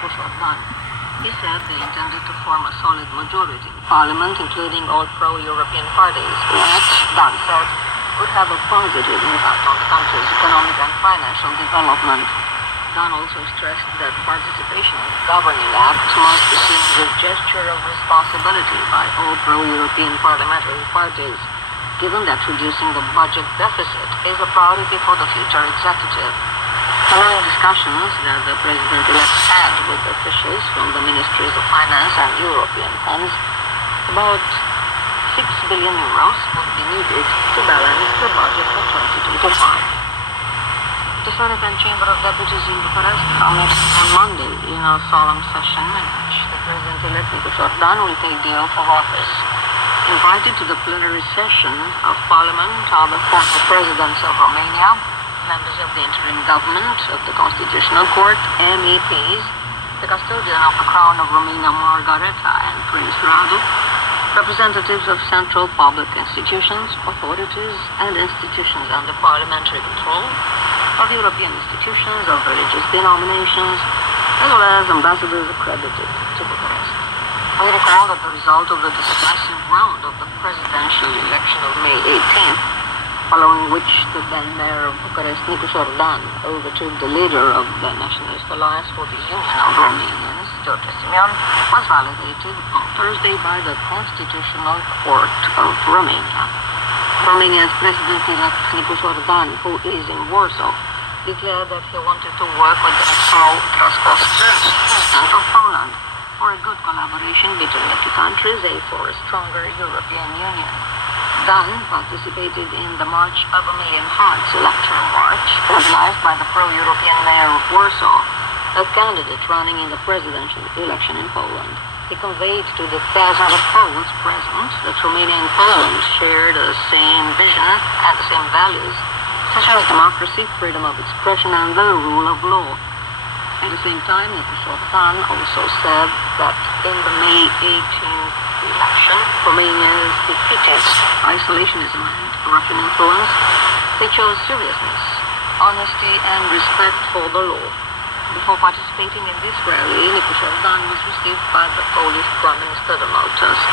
Nicu. He said they intended to form a solid majority in parliament, including all pro-European parties, which, Dan said, would have a positive impact on the country's economic and financial development. Dan also stressed that participation in the governing act must be seen as a gesture of responsibility by all pro-European parliamentary parties, given that reducing the budget deficit is a priority for the future executive. Following discussions that the President-elect had with officials from the Ministries of Finance and European funds, about 6 billion euros would be needed to balance the budget for 2025. The Senate and Chamber of Deputies in Bucharest met on Monday in a solemn session in which the President-elect Nicu will take the oath of office. Invited to the plenary session of Parliament are the former presidents of Romania, members of the interim government, of the Constitutional Court, MEPs, the custodian of the Crown of Romania, Margareta, and Prince Radu, representatives of central public institutions, authorities, and institutions under parliamentary control, of European institutions, of religious denominations, as well as ambassadors accredited to Bucharest. We recall that the result of the decisive round of the presidential election of May 18th, following which the then mayor of Bucharest, Nicu, overtook the leader of the Nationalist Alliance for the Union of Romanians, George Simion, was validated on Thursday by the Constitutional Court of Romania. Romania's President-elect Nicu, who is in Warsaw, declared that he wanted to work with the President of Poland for a good collaboration between the two countries, for a stronger European Union. Dan participated in the March of a Million Hearts electoral march organized by the pro-European mayor of Warsaw, a candidate running in the presidential election in Poland. He conveyed to the thousands of Poles present that Romania and Poland shared the same vision and the same values, such as democracy, freedom of expression, and the rule of law. At the same time, Nicu also said that in the May 18th election, Romania's defeated isolationism and Russian influence. They chose seriousness, honesty, and respect for the law. Before participating in this rally, Nicu was received by the Polish Prime Minister Donald Tusk.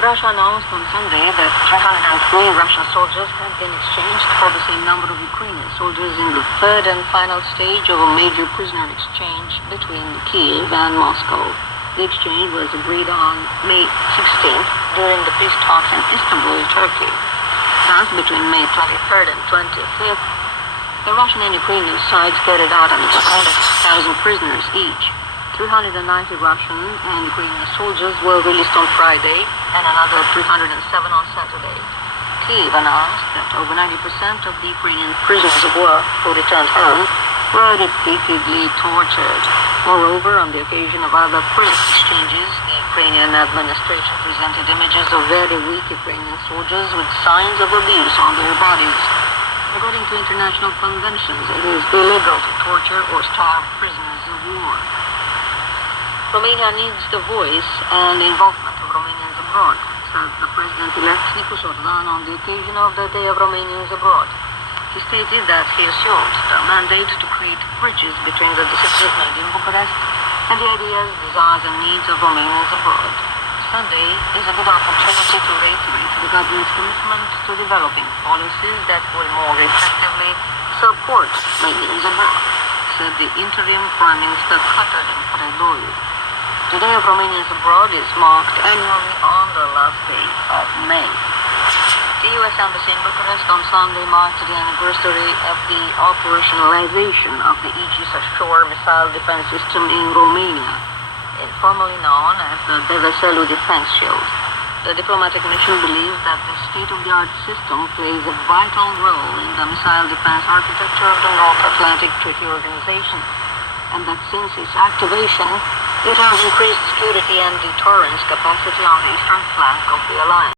Russia announced on Sunday that 303 Russian soldiers had been exchanged for the same number of Ukrainian soldiers in the third and final stage of a major prisoner exchange between Kiev and Moscow. The exchange was agreed on May 16th during the peace talks in Istanbul, Turkey. Thus, between May 23rd and 25th, the Russian and Ukrainian sides carried out an exchange of 1,000 prisoners each. 390 Russian and Ukrainian soldiers were released on Friday and another 307 on Saturday. Kiev announced that over 90% of the Ukrainian prisoners of war who returned home were repeatedly tortured. Moreover, on the occasion of other prisoner exchanges, the Ukrainian administration presented images of very weak Ukrainian soldiers with signs of abuse on their bodies. According to international conventions, it is illegal to torture or starve prisoners of war. Romania needs the voice and involvement of Romanians abroad, said the President-elect Nicu on the occasion of the Day of Romanians Abroad. He stated that he assumed the mandate to create bridges between the decisions made in Bucharest and the ideas, desires, and needs of Romanians abroad. Sunday is a good opportunity to reiterate the government's commitment to developing policies that will more effectively support Romanians abroad, said the interim Prime Minister Cătălin Predoiu. The Day of Romanians Abroad is marked annually on the last day of May. The U.S. Embassy in Bucharest on Sunday marked the anniversary of the operationalization of the Aegis Ashore missile defense system in Romania, informally known as the Deveselu Defense Shield. The diplomatic mission believes that the state-of-the-art system plays a vital role in the missile defense architecture of the North Atlantic Treaty Organization, and that since its activation, it has increased security and deterrence capacity on the eastern flank of the alliance.